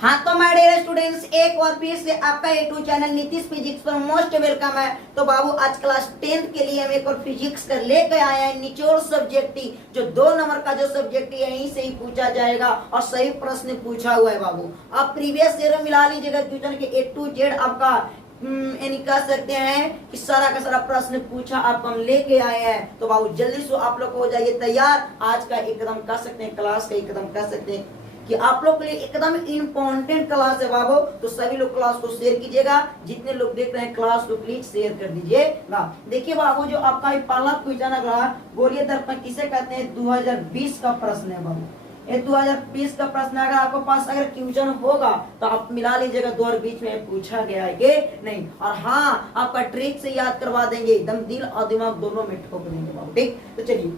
हाँ तो my dear students, एक बार फिर से आपका A2 चैनल नीतीश फिजिक्स पर मोस्ट वेलकम है। तो बाबू आज क्लास 10th के लिए हम एक और फिजिक्स कर लेकर आए हैं निचोड़ सब्जेक्ट ही, जो 2 नंबर का जो सब्जेक्ट है यहीं से ही पूछा जाएगा और सही प्रश्न पूछा हुआ है। बाबू आप प्रीवियस ईयर में मिला लीजिएगा क्वेश्चन के A to Z आपका यानी कह सकते हैं कि सारा का सारा प्रश्न पूछा आपको हम लेके आए हैं। तो बाबू जल्दी से आप लोग हो जाइए तैयार। आज का एकदम कह सकते हैं क्लास का एकदम कह सकते हैं कि आप लोग के लिए एकदम इम्पोर्टेंट क्लास है बाबू। तो सभी लोग क्लास को शेयर कीजिएगा, जितने लोग देख रहे हैं क्लास को प्लीज शेयर कर दीजिएगा। देखिए बाबू, जो आपका पहला क्वेश्चन है गोलीय दर्पण किसे कहते हैं, 2020 का प्रश्न है बाबू। ये 2020 का प्रश्न अगर आपके पास अगर क्वेश्चन होगा तो आप मिला लीजिएगा 2020 में पूछा गया है कि नहीं। और हाँ, आपका ट्रिक से याद करवा देंगे, एकदम दिल और दिमाग दोनों में ठोक देंगे बाबू। ठीक, तो चलिए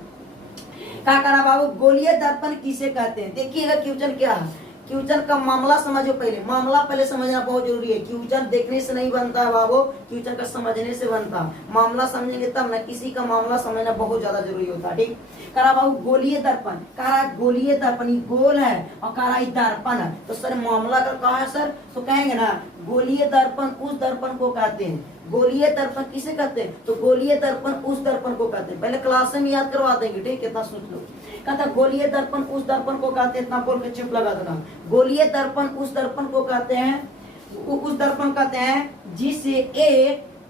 क्या करा बाबू, गोलीय दर्पण किसे कहते हैं। देखिएगा क्वेश्चन क्या है, क्वेश्चन का मामला समझो। पहले मामला पहले समझना बहुत जरूरी है। क्वेश्चन देखने से नहीं बनता है बाबू, क्वेश्चन का समझने से बनता है। मामला समझेंगे तब ना, किसी का मामला समझना बहुत ज्यादा जरूरी होता है। ठीक, करा बाबू गोलीय दर्पण, करा गोलीय दर्पण गोल है और करा दर्पण है। तो सर मामला का कहा है सर, तो कहेंगे ना गोलीय दर्पण उस दर्पण को कहते हैं। गोलीय दर्पण किसे कहते हैं, तो गोलीय दर्पण उस दर्पण को कहते हैं। पहले क्लास में याद करवा देंगे। ठीक, कितना सोच लो। कहता गोलीय दर्पण उस दर्पण को कहते हैं, इतना बोल के चुप लगा देना। गोलीय दर्पण उस दर्पण को कहते हैं, उस दर्पण कहते हैं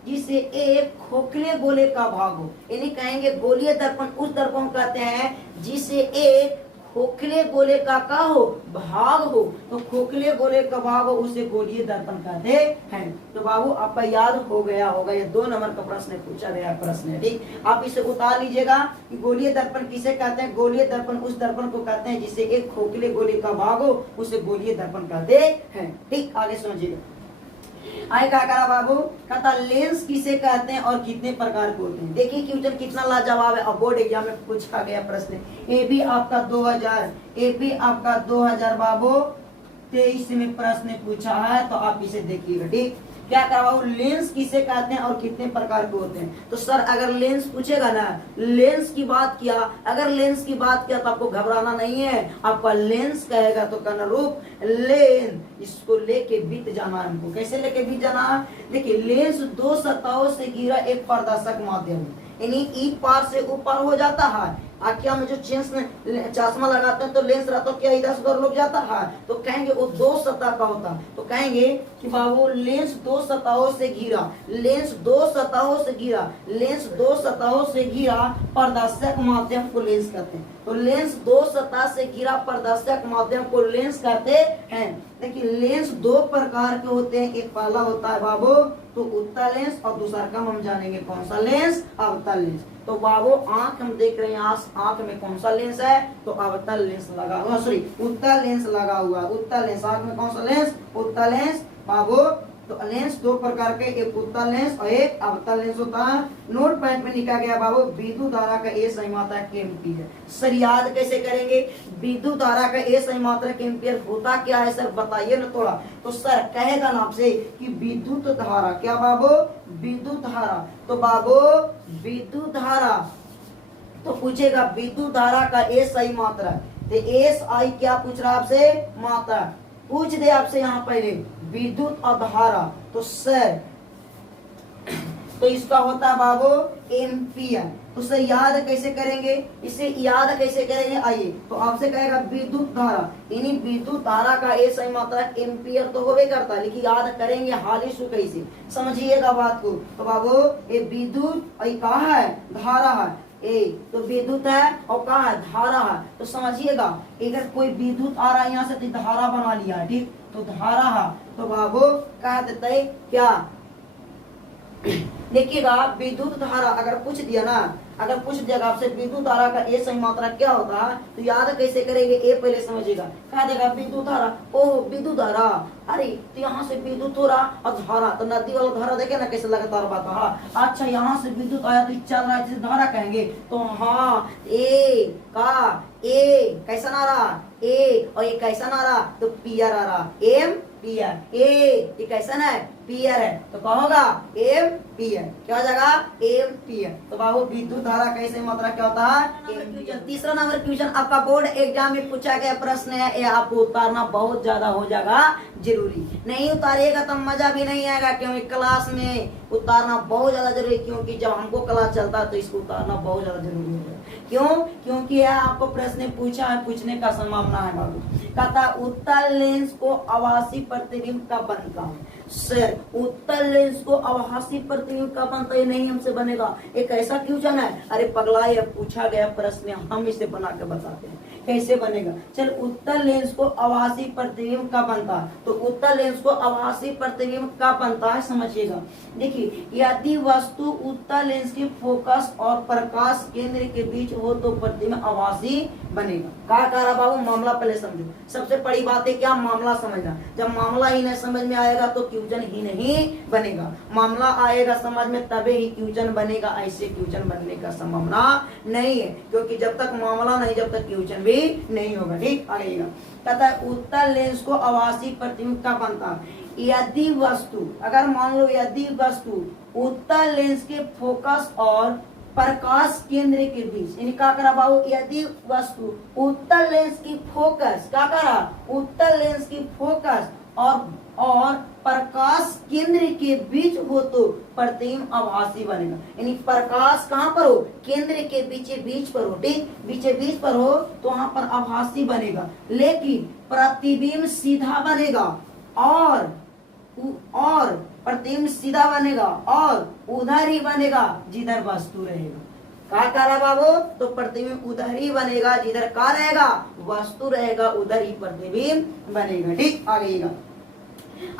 जिसे एक खोखले गोले का भाग हो। यानी कहेंगे गोलीय दर्पण उस दर्पण को कहते हैं जिसे एक खोखले गोले का हो भाग हो। तो खोखले गोले का भाग हो उसे गोलीय दर्पण कहते हैं। तो बाबू आपका याद हो गया होगा, ये 2 नंबर का प्रश्न पूछा गया प्रश्न है। ठीक, आप इसे उतार लीजिएगा कि गोलीय दर्पण किसे कहते हैं। गोलीय दर्पण उस दर्पण को कहते हैं जिसे एक खोखले गोले का भाग हो उसे गोलीय दर्पण कहते हैं। ठीक, आगे समझिएगा। आए क्या करा बाबू, कहता लेंस किसे कहते हैं और कितने प्रकार के होते हैं। देखिए क्वेश्चन कितना लाजवाब है और बोर्ड एग्जाम में पूछा गया प्रश्न। ये भी आपका 2000 बाबू 23 में प्रश्न पूछा है। तो आप इसे देखिएगा। ठीक, क्या करा बाबू, लेंस किसे कहते हैं और कितने प्रकार के होते हैं। तो सर अगर लेंस पूछेगा ना, लेंस की बात किया, अगर लेंस की बात किया तो आपको घबराना नहीं है। आपका लेंस कहेगा तो कहना रूप लेंस, इसको लेके बीत जाना है हमको। कैसे लेके बीत जाना है, देखिए लेंस 2 सतहों से घिरा एक पारदर्शक माध्यम, यानी एक पार से ऊपर हो जाता है। आँखिया में जो चश्मा लगाते हैं तो लेंस रहता है, क्या इधर से उधर लुक जाता है। तो कहेंगे वो 2 सतह का होता है। तो कहेंगे कि बाबू लेंस 2 सतहों से घिरा, लेंस 2 सतहों से घिरा, लेंस 2 सतहों से घिरा पारदर्शक माध्यम को लेंस कहते हैं। तो लेंस 2 सतह से घिरा पारदर्शक माध्यम को लेंस कहते हैं। देखिए लेंस 2 प्रकार के होते हैं। एक पहला होता है बाबू तो उत्तल लेंस और दूसरा का हम जानेंगे कौन सा लेंस, अवतल लेंस। तो बाबू आंख हम देख रहे हैं, आंख में कौन सा लेंस है, तो अवतल लेंस लगा हुआ, सॉरी उत्तल लेंस लगा हुआ। उत्तल लेंस, आंख में कौन सा लेंस, उत्तल लेंस बाबू। तो लेंस 2 प्रकार के, एक उत्तल लेंस और एक अवतल लेंस होता है। नोट पॉइंट में लिखा गया बाबू विद्युत धारा का ए सही मात्रा एम्पियर। सर याद कैसे करेंगे, विद्युत धारा का ए सही मात्रा एम्पियर होता क्या है सर बताइए ना थोड़ा। तो सर कहेगा ना आपसे कि विद्युत धारा, क्या बाबू, विद्युत धारा। तो बाबू विद्युत धारा, तो पूछेगा विद्युत धारा का ए सही मात्रा। तो एस आई क्या पूछ रहा है आपसे, मात्रा पूछ दे आपसे यहाँ पहले विद्युत और धारा। तो सर तो इसका होता है बाबू एम्पियर। तो सर याद कैसे करेंगे, इसे याद कैसे करेंगे, आइए। तो आपसे कहेगा विद्युत धारा, यानी विद्युत धारा का ए सही मात्रा एम्पियर तो होवे करता है, लेकिन याद करेंगे हाली सु कैसे, समझिएगा बात को। तो बाबू ये विद्युत कहा है, धारा है। ए तो विद्युत है और कहा है धारा है। तो समझिएगा अगर कोई विद्युत आ रहा है यहाँ से तो धारा बना लिया है। ठीक, तो धारा है। तो बाबू कह देते क्या, देखिएगा विद्युत धारा अगर पूछ दिया ना, अगर पूछ दिया आपसे विद्युत धारा का ए सही मात्रा क्या होता है, तो याद कैसे करेंगे, ए पहले समझिएगा। कह देगा विद्युत धारा, ओह विद्युत धारा, अरे तो यहाँ से विद्युत हो रहा और धारा, तो नदी वाला धारा देखे ना कैसे लगातार बात। हाँ अच्छा, यहाँ से विद्युत आया तो चल रहा है, धारा कहेंगे। तो हाँ ए का, ए कैसा आ रहा, ए और ये कैसा आ रहा, तो पियर आ रहा, एम पियर। ये कैसा है, पियर है, तो क्या होगा, एम्पियर। क्या हो जाएगा, एम्पियर। तो बाबू विद्युत धारा कैसे मात्रा क्या होता है। तीसरा नंबर क्वेश्चन आपका बोर्ड एग्जाम में पूछा गया प्रश्न है, ये आपको उतारना बहुत ज्यादा हो जाएगा जरूरी। नहीं उतारिएगा तो मजा भी नहीं आएगा, क्योंकि क्लास में उतारना बहुत ज्यादा जरूरी, क्योंकि जब हमको क्लास चलता है तो इसको उतारना बहुत ज्यादा जरूरी है। क्यों, क्योंकि यह आपको प्रश्न पूछा है, पूछने का संभावना है बाबू। कहता उत्तल लेंस को आभासी प्रतिबिंब का बनता है। सर उत्तल लेंस को आभासी प्रतिबिंब का बनता है, नहीं हमसे बनेगा, एक ऐसा क्वेश्चन है। अरे पगला, ये पूछा गया प्रश्न, हम इसे बना के बताते हैं कैसे बनेगा। चल उत्तल लेंस को आभासी प्रतिबिंब का बनता है, तो उत्तल लेंस को आभासी प्रतिबिंब का बनता है, समझिएगा। देखिए यदि वस्तु उत्तल लेंस के फोकस और प्रकाश केंद्र के बीच हो तो प्रतिबिंब आभासी बनेगा। क्या कह रहा बाबू, मामला पहले समझो। सबसे बड़ी बात है क्या, मामला समझना। जब मामला ही नहीं समझ में आएगा तो क्वेश्चन ही नहीं बनेगा। मामला आएगा समझ में तबे ही क्वेश्चन बनेगा, ऐसे क्वेश्चन बनने का संभावना नहीं है, क्योंकि जब तक मामला नहीं, जब तक क्वेश्चन भी नहीं होगा। ठीक, आइएगा। कहता है उत्तल लेंस को आभासी प्रतिबिंब का बनता है यदि वस्तु, अगर मान लो यदि वस्तु उत्तल लेंस के फोकस और प्रकाश केंद्र के बीच, यानी क्या करा बाबू, यदि वस्तु उत्तल लेंस की फोकस, क्या करा, उत्तल लेंस की फोकस और प्रकाश केंद्र के बीच हो तो प्रतिबिंब आभासी बनेगा। यानी प्रकाश कहाँ पर हो, केंद्र के बीच पर हो। ठीक, बीच पर हो तो वहां पर आभासी बनेगा, लेकिन प्रतिबिंब सीधा बनेगा और प्रतिबिंब सीधा बनेगा और उधर ही बनेगा जिधर वस्तु रहेगा। क्या कह रहा बाबू, तो प्रतिबिंब उधर ही बनेगा जिधर का रहेगा, वस्तु रहेगा, उधर ही प्रतिबिंब बनेगा। ठीक, आगेगा,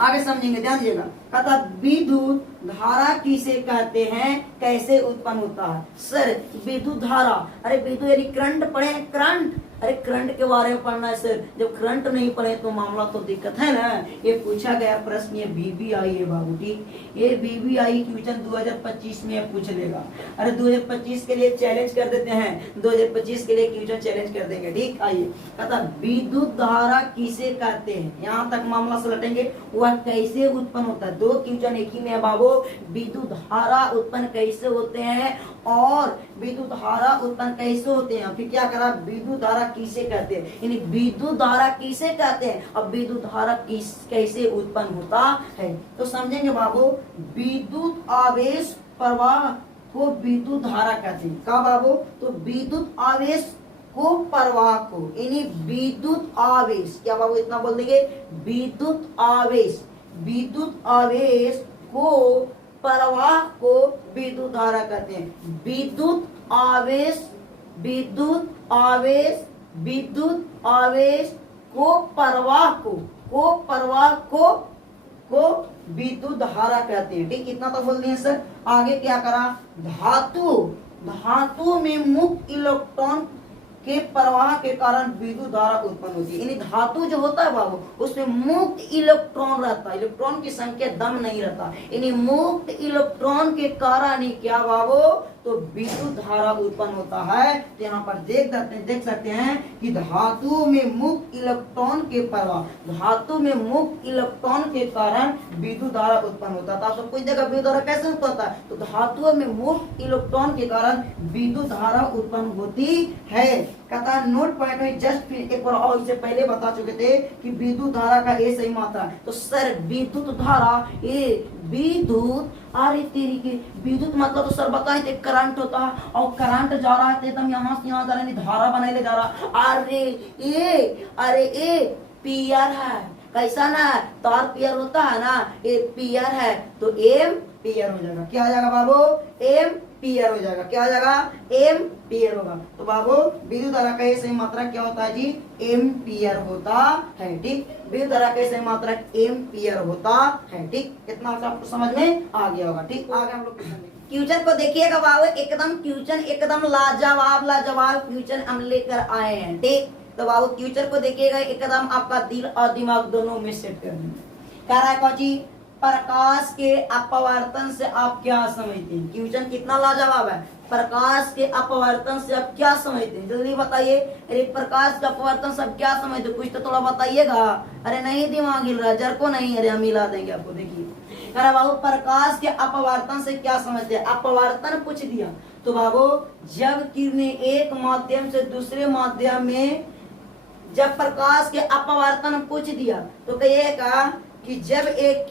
आगे समझेंगे, ध्यान दीजिएगा। कहता विद्युत धारा किसे कहते हैं, कैसे उत्पन्न होता है। सर विद्युत धारा, अरे विद्युत यानी करंट पढ़े, करंट, अरे करंट के बारे में पढ़ना है सर। जब करंट नहीं पढ़े तो मामला तो दिक्कत है ना। ये पूछा गया प्रश्न, ये बीबीआई है बाबू। ठीक, ये बीबीआई क्वेश्चन 2025 में पूछ लेगा। अरे 2025 के लिए चैलेंज कर देते हैं, 2025 के लिए क्वेश्चन चैलेंज कर देंगे। ठीक, आइए। कहता विद्युत धारा किसे कहते हैं, यहाँ तक मामला सुलटेंगे। वह कैसे उत्पन्न होता है, दो क्वेश्चन एक ही में है बाबू। विद्युत धारा उत्पन्न कैसे होते हैं और विद्युत धारा उत्पन्न कैसे होते हैं, फिर क्या करा, विद्युत धारा किसे कहते हैं, यानी विद्युत धारा किसे कहते हैं, अब विद्युत धारा कैसे उत्पन्न होता है। तो समझेंगे बाबू, विद्युत आवेश प्रवाह को विद्युत धारा कहते हैं। क्या बाबू, तो विद्युत आवेश को प्रवाह को, यानी विद्युत आवेश, क्या बाबू इतना बोल देंगे, विद्युत आवेश को प्रवाह को विद्युत धारा कहते हैं। विद्युत आवेश को प्रवाह को विद्युत धारा कहते हैं। ठीक, इतना तो बोल दिए सर। आगे क्या करा, धातु में मुक्त इलेक्ट्रॉन के प्रवाह के कारण विद्युत धारा उत्पन्न होती है। यानी धातु जो होता है बाबू, उसमें मुक्त इलेक्ट्रॉन रहता है, इलेक्ट्रॉन की संख्या दम नहीं रहता, यानी मुक्त इलेक्ट्रॉन के कारण ही क्या बाबू, तो विद्युत धारा उत्पन्न होता है। तो यहाँ पर देख सकते हैं कि धातु में मुक्त इलेक्ट्रॉन के प्रवाह, धातु में मुक्त इलेक्ट्रॉन के कारण विद्युत धारा उत्पन्न होता है। तो आप सब कुछ देखा विद्युत धारा कैसे उत्पन्न होता है, तो धातु में मुक्त इलेक्ट्रॉन के कारण विद्युत धारा उत्पन्न होती है। कहता नोट पॉइंट में जस्ट एक बार और इससे पहले बता चुके थे कि विद्युत धारा का ये सही मात्रा है। तो सर विद्युत धारा, ये विद्युत, अरे तेरी के विद्युत मतलब तो सर बताए थे करंट होता है, और करंट जा रहा है एकदम यहाँ से यहाँ जा रहा है, धारा बनाने जा रहा। अरे ये पियर है, कैसा ना, तार पियर होता है ना, ये पियर है तो एम पियर हो जाएगा। क्या हो जाएगा बाबू, एम पियर हो जाएगा। क्या हो जाएगा, एम पियर होगा। तो बाबू विद्युत धारा का सही मात्रा क्या होता है जी, एम्पियर होता है। ठीक, विद्युत धारा का सही मात्रा एम्पियर होता है। ठीक, कितना आपको समझ में आ गया होगा। ठीक, आगे हम लोग क्वेश्चन को देखिएगा बाबू, एकदम क्वेश्चन एकदम लाजवाब क्वेश्चन हम लेकर आए हैं। ठीक, तो बाबू क्वेश्चन को देखिएगा, एकदम आपका दिल और दिमाग दोनों में सेट कर देंगे। कह रहा है कौची, प्रकाश के अपवर्तन से आप क्या समझते हैं। क्वेश्चन कितना लाजवाब है, प्रकाश के अपवर्तन से आप क्या समझते हैं, जल्दी बताइए। अरे प्रकाश के अपवर्तन से आप क्या समझते, कुछ तो थोड़ा बताइएगा। अरे नहीं दिमाग हिल रहा, जर को नहीं, अरे हम हिला देंगे आपको। देखिए अरे बाबू प्रकाश के अपवर्तन से क्या समझते हैं, अपवर्तन पूछ दिया तो बाबू जब किरणें एक माध्यम से दूसरे माध्यम में, जब प्रकाश के अपवर्तन पूछ दिया तो कहिएगा कि जब एक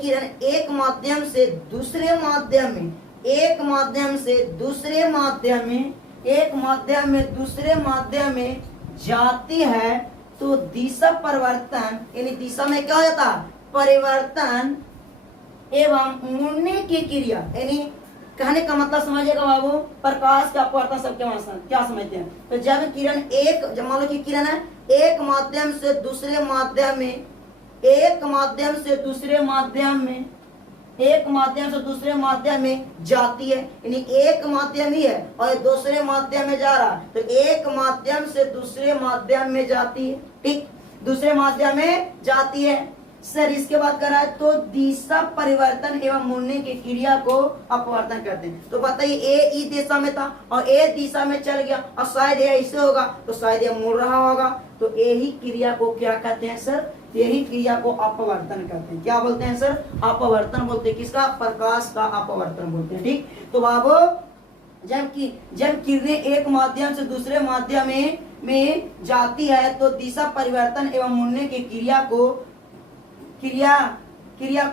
किरण एक माध्यम से दूसरे माध्यम में, एक माध्यम से दूसरे माध्यम में, एक माध्यम में दूसरे माध्यम में जाती है तो दिशा परिवर्तन, यानी दिशा में क्या होता है, परिवर्तन एवं मुड़ने की क्रिया, यानी कहने का मतलब समझिएगा बाबू, प्रकाश का अपवर्तन सब क्या समझते हैं। तो जब किरण जब मान लो कि किरण है एक माध्यम से दूसरे माध्यम में, एक माध्यम से दूसरे माध्यम में, एक माध्यम से दूसरे माध्यम में जाती है, यानी एक माध्यम ही है और दूसरे माध्यम में जा रहा है, तो एक माध्यम से दूसरे माध्यम में जाती है, ठीक, दूसरे माध्यम में जाती है। सर इसके बाद कर रहा है तो दिशा परिवर्तन एवं मुड़ने की क्रिया को अपवर्तन करते हैं। तो बताइए ए इस दिशा में था और ए दिशा में चल गया और शायद ये ऐसे होगा तो शायद ये मुड़ रहा होगा, तो यही क्रिया को क्या कहते हैं सर, यही क्रिया को अपवर्तन कहते हैं। क्या बोलते हैं सर, अपवर्तन बोलते हैं। किसका, प्रकाश का अपवर्तन बोलते हैं, ठीक। तो बाबू जब किरणें एक माध्यम से दूसरे माध्यम में जाती है तो दिशा परिवर्तन एवं मुड़ने की क्रिया को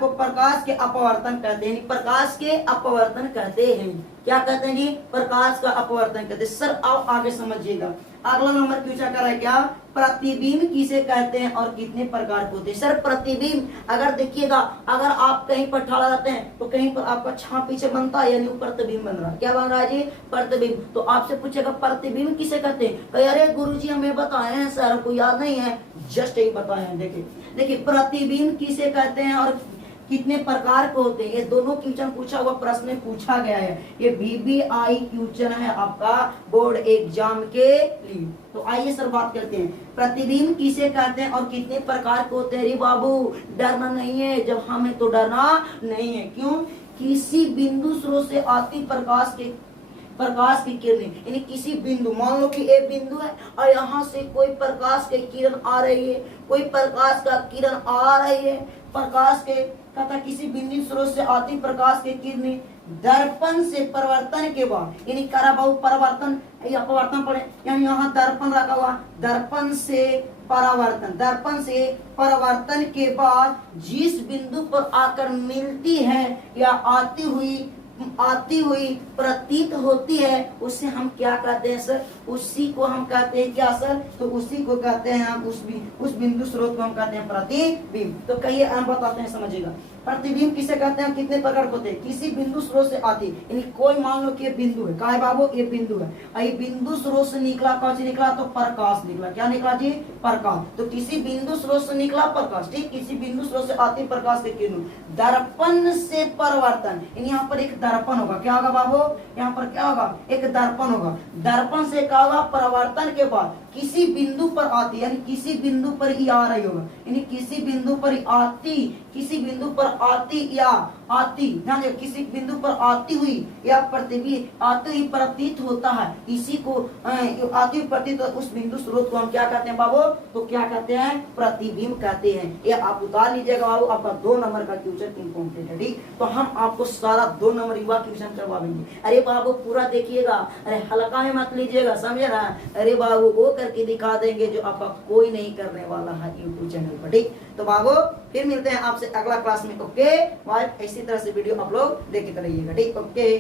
प्रकाश के अपवर्तन कहते हैं, प्रकाश के अपवर्तन कहते हैं। क्या कहते हैं जी, प्रकाश का अपवर्तन कहते हैं। सर आओ आगे समझिएगा, अगला नंबर पूछा कर रहा है क्या, प्रतिबिंब किसे कहते हैं और कितने प्रकार के होते हैं। सर प्रतिबिंब, अगर देखिएगा अगर आप कहीं पर ठहरा रहते हैं तो कहीं पर आपका छाप पीछे बनता है, यानी प्रतिबिंब बन रहा है। क्या बन रहा है जी, प्रतिबिंब। तो आपसे पूछेगा प्रतिबिंब किसे कहते हैं, कहे अरे गुरुजी हमें बताए हैं सर, हमको याद नहीं है, जस्ट यही बताए हैं। देखिए प्रतिबिंब किसे कहते हैं और कितने प्रकार के होते हैं, ये दोनों क्वेश्चन पूछा हुआ प्रश्न में पूछा गया है। ये VBI क्वेश्चन है आपका बोर्ड एग्जाम के लिए। तो आइए सर बात करते हैं, प्रतिबिंब किसे कहते हैं और कितने प्रकार के होते हैं। रे बाबू डरना नहीं है, जब हमें तो डरना नहीं है। क्यों, किसी बिंदु स्रोत से आती प्रकाश की किरणें, यानी किसी बिंदु, मान लो कि एक बिंदु है और यहाँ से कोई प्रकाश की किरण आ रही है, कोई प्रकाश का किरण आ रही है, प्रकाश के तथा किसी बिंदु स्रोत से आती प्रकाश की किरणें दर्पण से परिवर्तन के बाद, यानी करा बहु परिवर्तन या अपवर्तन पड़े, यानी यहाँ दर्पण रखा हुआ, दर्पण से परिवर्तन के बाद जिस बिंदु पर आकर मिलती है या आती हुई प्रतीत होती है, उससे हम क्या कहते हैं सर, उसी को हम कहते हैं क्या सर, तो उसी को कहते हैं हम उस बिंदु स्रोत को हम कहते हैं प्रतिबिंब। तो कहिए हम बताते हैं, समझिएगा प्रतिबिंब किसे कहते हैं, कितने प्रकार होते हैं। किसी बिंदु स्रोत से आती, यानी कोई मान लो कि ये बिंदु है, कहा है बाबू ये बिंदु है, ये बिंदु स्रोत से निकला, कौन से निकला, तो प्रकाश निकला। क्या निकला जी, प्रकाश। तो किसी बिंदु स्रोत से निकला प्रकाश, ठीक, किसी बिंदु स्रोत से आती प्रकाश के किरण दर्पण से परिवर्तन, यानी यहाँ पर एक दर्पण होगा। क्या होगा बाबू, यहाँ पर क्या होगा, एक दर्पण होगा। दर्पण से क्या होगा, परिवर्तन के बाद किसी बिंदु पर आती, यानी किसी बिंदु पर ही आ रही होगा, यानी किसी बिंदु पर आती, किसी बिंदु पर आती या आती, ध्यान दो, किसी बिंदु पर आती हुई या प्रतिबिंब आती हुई प्रतीत होता है, इसी को आती हुई प्रतीत, उस बिंदु स्रोत को हम क्या कहते हैं बाबू, तो क्या कहते हैं, प्रतिबिंब कहते हैं। ये आप उतार लीजिएगा बाबू, आपका 2 नंबर का क्वेश्चन इम्पोर्टेंट है, ठीक। तो हम आपको सारा 2 नंबर युवा क्वेश्चन करवाएंगे। अरे बाबू पूरा देखिएगा, अरे हल्का में मत लीजिएगा, समझे ना। अरे बाबू वो करके दिखा देंगे जो आपका कोई नहीं करने वाला है यूट्यूब चैनल पर, ठीक। तो बाबू फिर मिलते हैं आपसे अगला क्लास में, ओके। इसी तरह से वीडियो आप लोग देखते रहिएगा, ठीक, ओके।